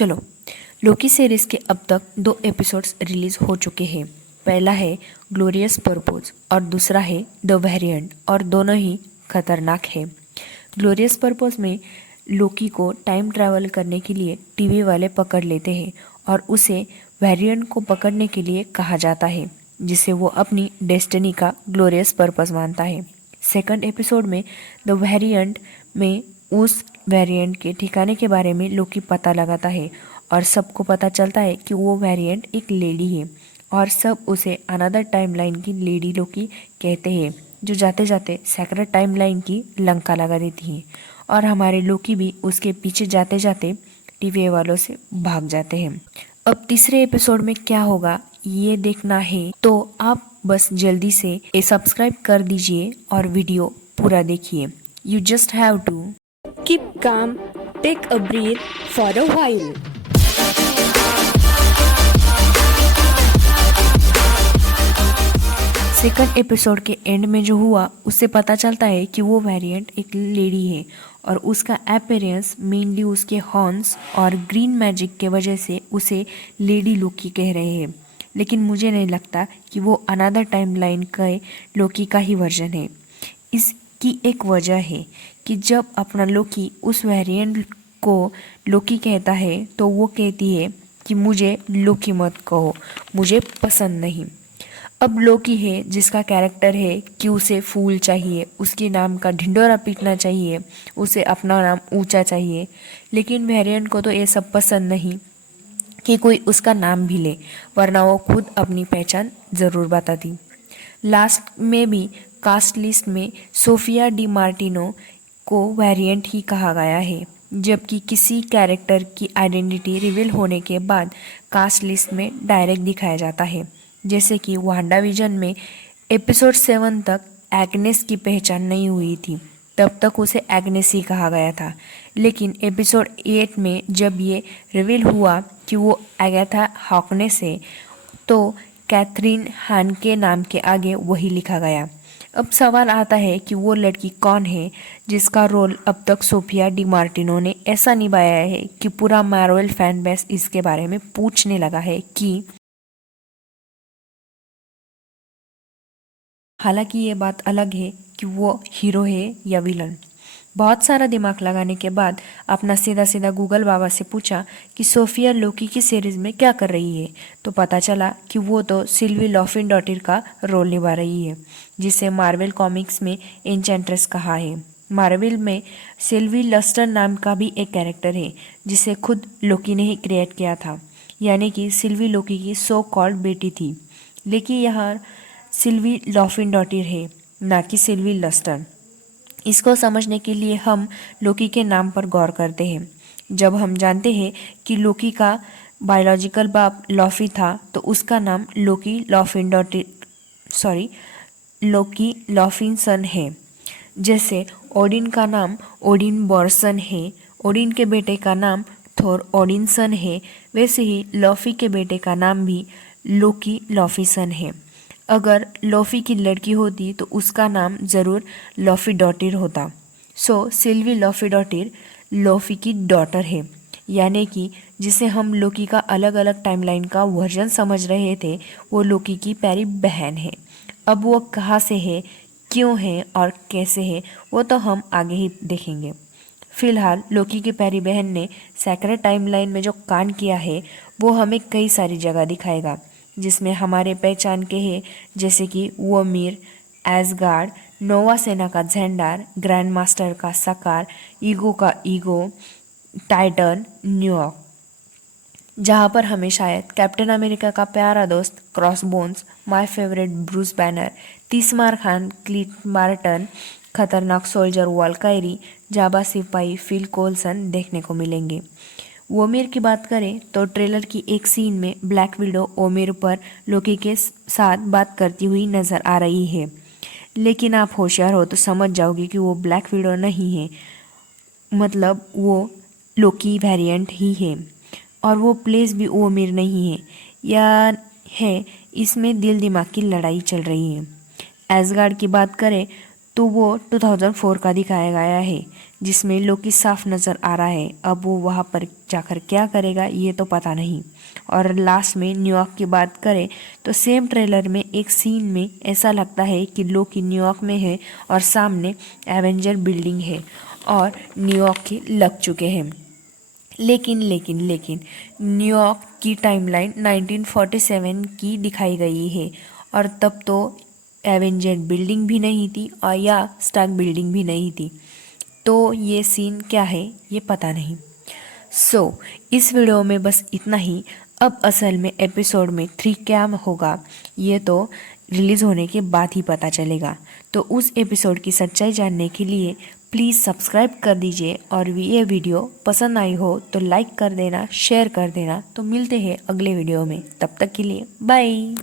चलो, Loki series के अब तक 2 एपिसोड्स रिलीज हो चुके हैं। पहला है ग्लोरियस पर्पस और दूसरा है द वेरिएंट, और दोनों ही खतरनाक है। ग्लोरियस पर्पस में लोकी को टाइम ट्रैवल करने के लिए टीवी वाले पकड़ लेते हैं और उसे वेरिएंट को पकड़ने के लिए कहा जाता है, जिसे वो अपनी डेस्टिनी का ग्लोरियस पर्पस मानता है। सेकंड एपिसोड में द वेरिएंट में उस वेरिएंट के ठिकाने के बारे में लोकी पता लगाता है और सबको पता चलता है कि वो वेरिएंट एक लेडी है और सब उसे अनदर टाइमलाइन की लेडी लोकी कहते हैं, जो जाते जाते सेक्रेट टाइमलाइन की लंका लगा देती है। और हमारे लोकी भी उसके पीछे जाते जाते टीवी वालों से भाग जाते हैं। अब तीसरे एपिसोड में क्या होगा ये देखना है तो आप बस जल्दी से सब्सक्राइब कर दीजिए और वीडियो पूरा देखिए। You just have to Keep calm, take a breath for a while. Second episode के एंड में जो हुआ उससे पता चलता है कि वो वेरिएंट एक लेडी है और उसका अपीयरेंस मेनली उसके हॉर्न्स और ग्रीन मैजिक के वजह से उसे लेडी लोकी कह रहे हैं। लेकिन मुझे नहीं लगता कि वो अनदर टाइमलाइन के लोकी का ही वर्जन है। इसकी एक वजह है कि जब अपना लोकी उस वेरिएंट को लोकी कहता है तो वो कहती है कि मुझे लोकी मत कहो, मुझे पसंद नहीं। अब लोकी है जिसका कैरेक्टर है कि उसे फूल चाहिए, उसके नाम का ढिंडोरा पीटना चाहिए, उसे अपना नाम ऊंचा चाहिए। लेकिन वेरिएंट को तो ये सब पसंद नहीं कि कोई उसका नाम भी ले, वरना वो खुद अपनी पहचान ज़रूर बताती। लास्ट में भी कास्ट लिस्ट में सोफिया डी मार्टिनो को वेरिएंट ही कहा गया है, जबकि किसी कैरेक्टर की आइडेंटिटी रिवील होने के बाद कास्ट लिस्ट में डायरेक्ट दिखाया जाता है। जैसे कि वांडाविजन में एपिसोड 7 तक एग्नेस की पहचान नहीं हुई थी, तब तक उसे एग्नेस ही कहा गया था। लेकिन एपिसोड 8 में जब ये रिवील हुआ कि वो एगाथा हार्कनेस है, तो कैथरीन हान के नाम के आगे वही लिखा गया। अब सवाल आता है कि वो लड़की कौन है जिसका रोल अब तक सोफिया डी मार्टिनो ने ऐसा निभाया है कि पूरा मार्वल फैन बेस इसके बारे में पूछने लगा है कि हालांकि ये बात अलग है कि वो हीरो है या विलन। बहुत सारा दिमाग लगाने के बाद अपना सीधा सीधा गूगल बाबा से पूछा कि सोफिया लोकी की सीरीज में क्या कर रही है, तो पता चला कि वो तो सिल्वी लॉफिनडॉटर का रोल निभा रही है, जिसे मार्वल कॉमिक्स में एन्चेंट्रेस कहा है। मार्वल में सिल्वी लस्टर नाम का भी एक कैरेक्टर है जिसे खुद लोकी ने ही क्रिएट किया था, यानी कि सिल्वी लोकी की सो कॉल्ड बेटी थी। लेकिन यहाँ सिल्वी लॉफिनडॉटर है, ना कि सिल्वी लस्टर। इसको समझने के लिए हम लोकी के नाम पर गौर करते हैं। जब हम जानते हैं कि लोकी का बायोलॉजिकल बाप लॉफी था, तो उसका नाम लोकी लॉफिनसन है। जैसे ओडिन का नाम ओडिन बॉर्सन है, ओडिन के बेटे का नाम थोर ओडिनसन है, वैसे ही लॉफी के बेटे का नाम भी लोकी लॉफिसन है। अगर लॉफी की लड़की होती तो उसका नाम ज़रूर लॉफिडॉटर होता। सो सिल्वी लॉफिडॉटर लॉफी की डॉटर है, यानी कि जिसे हम लोकी का अलग अलग टाइमलाइन का वर्जन समझ रहे थे, वो लोकी की प्यारी बहन है। अब वो कहाँ से है, क्यों है और कैसे है, वो तो हम आगे ही देखेंगे। फिलहाल लोकी की प्यारी बहन ने सेक्रेट टाइमलाइन में जो कांड किया है वो हमें कई सारी जगह दिखाएगा, जिसमें हमारे पहचान के हैं, जैसे कि वोमिर, एसगार्ड, नोवा सेना का झेंडार, ग्रैंड मास्टर का सकार, ईगो का ईगो, टाइटन, न्यूयॉर्क, जहाँ पर हमें शायद कैप्टन अमेरिका का प्यारा दोस्त crossbones, my favourite Bruce banner, तीसमार Khan, Clint Barton, खतरनाक सोल्जर वॉलकायरी, जाबा सिपाही फिल कोल्सन देखने को मिलेंगे। वोमिर की बात करें तो ट्रेलर की एक सीन में ब्लैक विडो ओमिर पर लोकी के साथ बात करती हुई नजर आ रही है। लेकिन आप होशियार हो तो समझ जाओगे कि वो ब्लैक विडो नहीं है, मतलब वो लोकी वेरिएंट ही है। और वो प्लेस भी ओमिर नहीं है, या है इसमें दिल दिमाग की लड़ाई चल रही है। एसगार्ड की बात करें तो वो 2004 का दिखाया गया है, जिसमें लोकी साफ नज़र आ रहा है। अब वो वहाँ पर जाकर क्या करेगा ये तो पता नहीं। और लास्ट में न्यूयॉर्क की बात करें तो सेम ट्रेलर में एक सीन में ऐसा लगता है कि लोकी न्यूयॉर्क में है और सामने एवेंजर बिल्डिंग है और न्यूयॉर्क के लग चुके हैं। लेकिन न्यूयॉर्क की टाइमलाइन 1947 की दिखाई गई है और तब तो एवेंजर बिल्डिंग भी नहीं थी और या स्टार्क बिल्डिंग भी नहीं थी। तो ये सीन क्या है ये पता नहीं। इस वीडियो में बस इतना ही। अब असल में एपिसोड में 3 क्या होगा ये तो रिलीज़ होने के बाद ही पता चलेगा। तो उस एपिसोड की सच्चाई जानने के लिए प्लीज़ सब्सक्राइब कर दीजिए और ये वीडियो पसंद आई हो तो लाइक कर देना, शेयर कर देना। तो मिलते हैं अगले वीडियो में, तब तक के लिए बाय।